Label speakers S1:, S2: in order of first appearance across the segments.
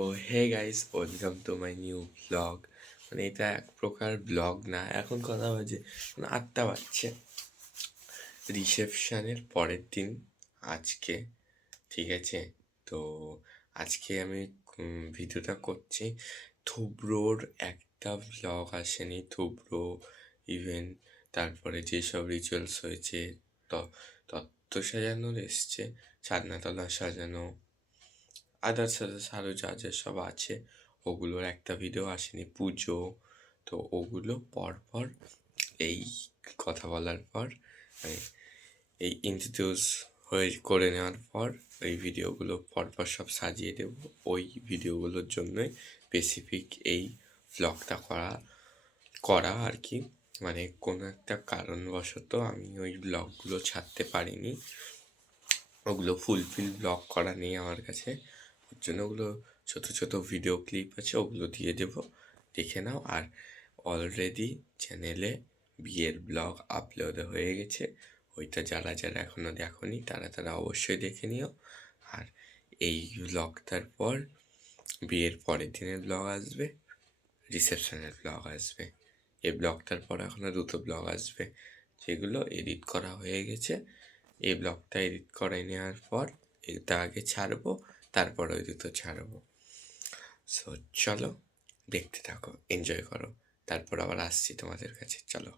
S1: O hey guys welcome to my new blog মানে এটা এক প্রকার ব্লগ না, এখন কথা বাজে মানে আটটা বাজছে। রিসেপশানের পরের দিন আজকে, ঠিক আছে? তো আজকে আমি ভিডিওটা করছি। থুবড়োর একটা ব্লগ আসেনি থুবড়ো ইভেন্ট তারপরে যেসব রিচুয়ালস হয়েছে তত্ত্ব সাজানোর এসছে ছাদনাতলা সাজানো আদার্স আদার্স আরও যা যা সব আছে, ওগুলোর একটা ভিডিও আসেনি, পুজো। তো ওগুলো পরপর এই কথা বলার পর, এই ইন্ট্রোডিউস হয়ে, করে নেওয়ার পর ওই ভিডিওগুলো পরপর সব সাজিয়ে দেব। ওই ভিডিওগুলোর জন্যই স্পেসিফিক এই ব্লগটা করা করা আর কি মানে কোনো একটা কারণবশত আমি ওই ব্লগগুলো ছাড়তে পারিনি। ওগুলো ফুলফিল ব্লগ করা নেই আমার কাছে। ওর জন্য ওগুলো ছোটো ছোটো ভিডিও ক্লিপ আছে, ওগুলো দিয়ে দেব। দেখে নাও। আর অলরেডি চ্যানেলে বিয়ের ব্লগ আপলোড হয়ে গেছে। ওইটা যারা যারা এখনও দেখনি, তারা তারা অবশ্যই দেখে নিও। আর এই ব্লগটার পর বিয়ের পরের দিনের ব্লগ আসবে রিসেপশনের ব্লগ আসবে। এই ব্লগটার পর এখনও দুটো ব্লগ আসবে, যেগুলো এডিট করা হয়ে গেছে। এই ব্লগটা এডিট করে নেওয়ার পর এটা আগে ছাড়বো। তারপর ওই দুটো ছাড়বো। সো চলো, দেখতে থাকো এনজয় করো। তারপর আবার আসছি তোমাদের কাছে, চলো।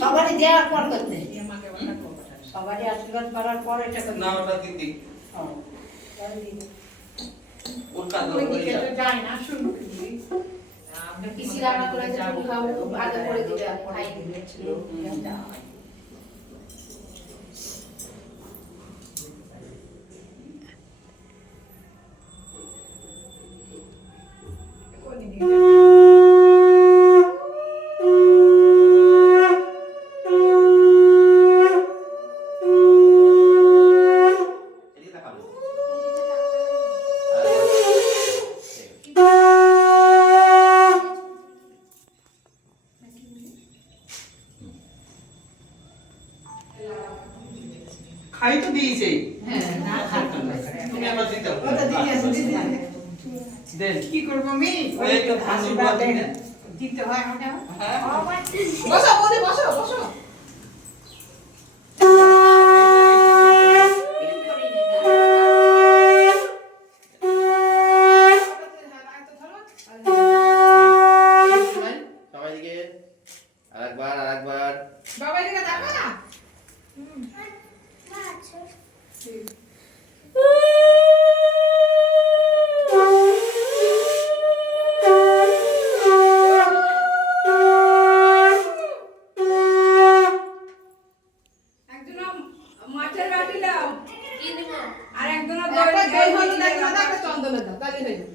S2: সবারই দেওয়ার পর করতে সবারই আশীর্বাদ করার পর এটা
S3: না ওটা দিদি।
S2: ও, তাহলে দিই।
S3: উল্টা দাও
S2: ওই
S3: ওই
S2: দিকে তো যায় না, শুনব কি? পিসি রান্না করে যে তুমি ভালো করে দিবে, খাই দিবে।
S3: খাই তো দিয়েছে।
S2: হ্যাঁ,
S3: তুমি আবার দিতে
S2: ওটা আছে,
S3: দেন।
S2: কি করব আমি?
S3: ওই একটা
S2: আশীর্বাদ দিতে হয় আমাকে
S3: হ্যাঁ।
S2: বসো বসো বসো
S3: সবাই দিকে আরেকবার আরেকবার
S2: বাবা এদিকে দেখো না
S4: একজন মাছের বাটি দাও আর একজন
S2: দই হলুদ একজন দাও, একটা চন্দনের দাও, তাহলেই হয়ে যাবে।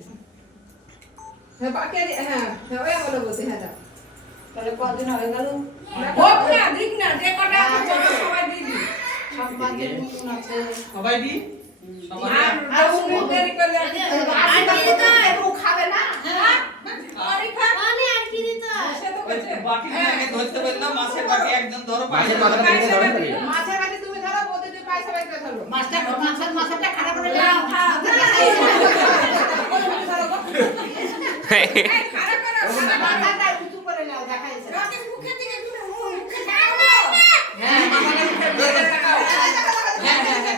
S2: হ্যাঁ, বাকি আর- হ্যাঁ, হ্যাঁ, ওই আমলে বলছি, হ্যাঁ, দাও। তাহলে কদিন হয়ে গেল?
S4: হোক না দিক না যে কটা আছে সবাই দিয়ে দিই
S2: সব মাছের মুকুন আছে।
S3: সবাই দি
S4: আর আর দেরি করলে আর না।
S2: না?
S4: সে তো করছে।
S3: বাটি আগে ধরতে পারলাম মাছের বাটি একজন ধরো
S5: মাছের। বাটি।
S2: মাছের বাটি করে
S4: করো,
S2: মাথাটা উঁচু নাও,
S4: মুখে দাও না।
S2: হ্যাঁ, মাথাটা। হ্যাঁ, হ্যাঁ, হ্যাঁ।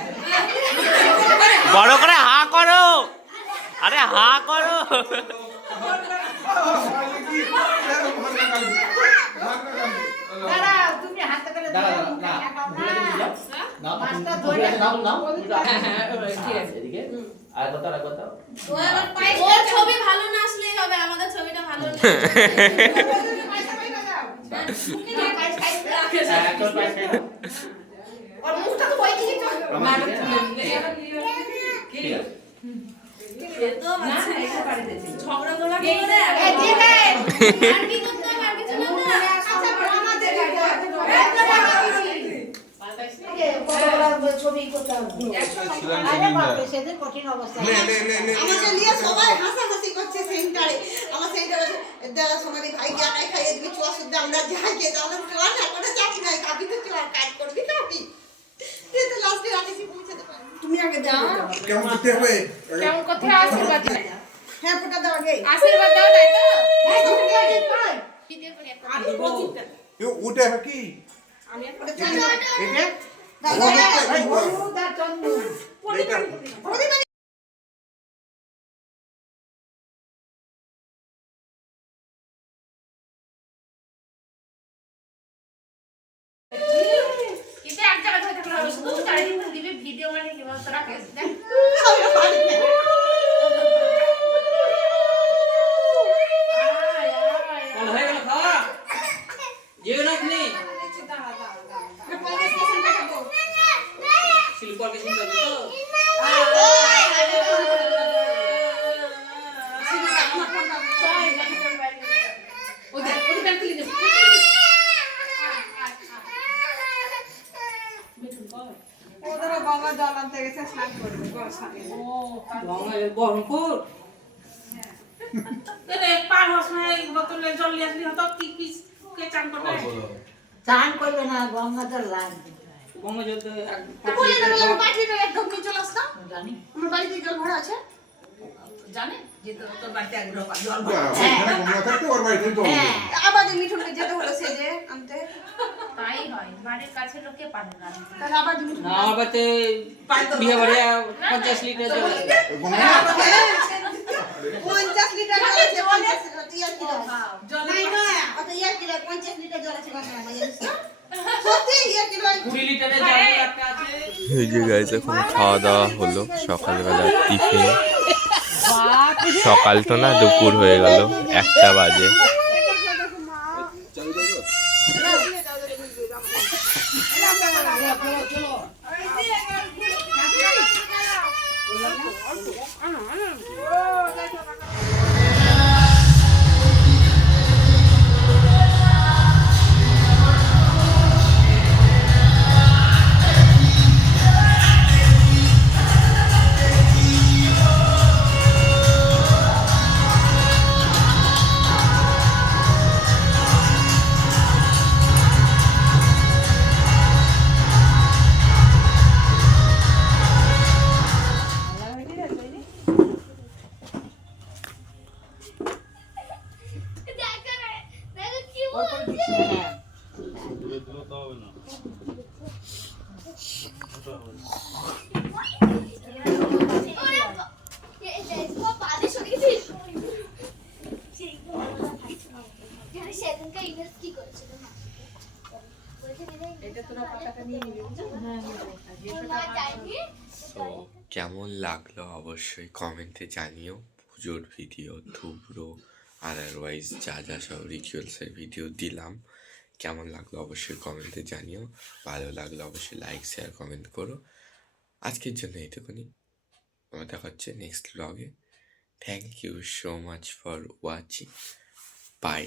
S1: বড় করে হা করো আরে হা করো
S6: ঝগড়া গোলা করে
S2: এই দিয়ে দে।
S6: আর কি করতে হবে আর কিছু না
S2: আচ্ছা, আমাদের গাড়ি আছে।
S4: ছবি করতে হবে।
S7: আরে বাপরে সেদিন কঠিন অবস্থা।
S8: আমাকে নিয়ে সবাই হাসাহাসি করছে সেন্টারে। আমার সেন্টারে দেওয়ার সময় ভাই একাই খাইয়ে দিবি চুয়া শুদ্ধ আমরা যাই খেয়ে তাহলে চুয়া না করে চাকরি নাই কাপি তো চুয়ার কাজ করবি কাপি তুই তো লাস্টে রাতে পৌঁছাতে পারবি তুমি আগে যাও
S9: কেমন করতে হবে?
S4: কেমন কোথায় আশীর্বাদ
S8: হ্যাঁ ফোটা দাও আগে।
S4: আশীর্বাদ দাও তাই তো?
S6: ভিডিও করে একটা
S8: আমি বলছি
S9: এ কি?
S8: ওটা
S9: এটা
S4: ভিডিও মানে তোরা কেস দেখ আয়, আয়,
S3: বল হয়ে গেল খাওয়া যেও না আপনি শিল্পকে চিন্তা করতো
S4: ওদের ওদের ব্যাগ তুলে দেবো
S2: ওদেরও বাবা জল আনতে গেছে স্নান করবে।
S3: বহরমপুর
S4: পার হওয়ার সময় বোতলে জল নিয়ে আসলি হতো কি কি কে চান করবে?
S7: চান করবে না গঙ্গা জল লাগবে।
S3: গঙ্গা জল তো এক
S8: বলে দেবে একদম নিয়ে চলে আসতাম
S7: জানি।
S8: আমার বাড়িতে জল ভরা আছে।
S4: জানে যে তোর বাড়িতে একগ্রহ জল
S9: এখানে কমলা থাকতে ওর বাড়িতে তো
S7: হ্যাঁ।
S8: আবার যে মিঠুনকে যেতে হলো সে যে আনতে।
S4: তাই হয় বাড়ির কাছে লোকে পারে না।
S8: তাহলে আবার যে
S3: না আমার বাড়িতে বিয়ে বাড়ি পঞ্চাশ লিটার জল। আছে।
S8: পঞ্চাশ লিটার জল আছে পঞ্চাশ ইয়ার কিলো নাই না অত ইয়ার কিলো পঞ্চাশ লিটার জল আছে বাবা না সত্যি ইয়ার কিলো
S3: কুড়ি লিটারের জল একটা আছে।
S1: এই যে গাইজ এখন খাওয়া দাওয়া হলো। সকালবেলা টিফিন। সকাল তো না দুপুর হয়ে গেল। একটা বাজে। কেমন লাগল অবশ্যই কমেন্টে জানিও। পুজোর ভিডিও ধুবড়ো আদারওয়াইজ যা যা সব রিচুয়ালসের ভিডিও দিলাম, কেমন লাগল অবশ্যই কমেন্টে জানিও, ভালো লাগল অবশ্যই লাইক শেয়ার কমেন্ট করো। আজকের জন্য এইটুকুনি আমার দেখা হচ্ছে নেক্সট ব্লগে thank you so much for watching bye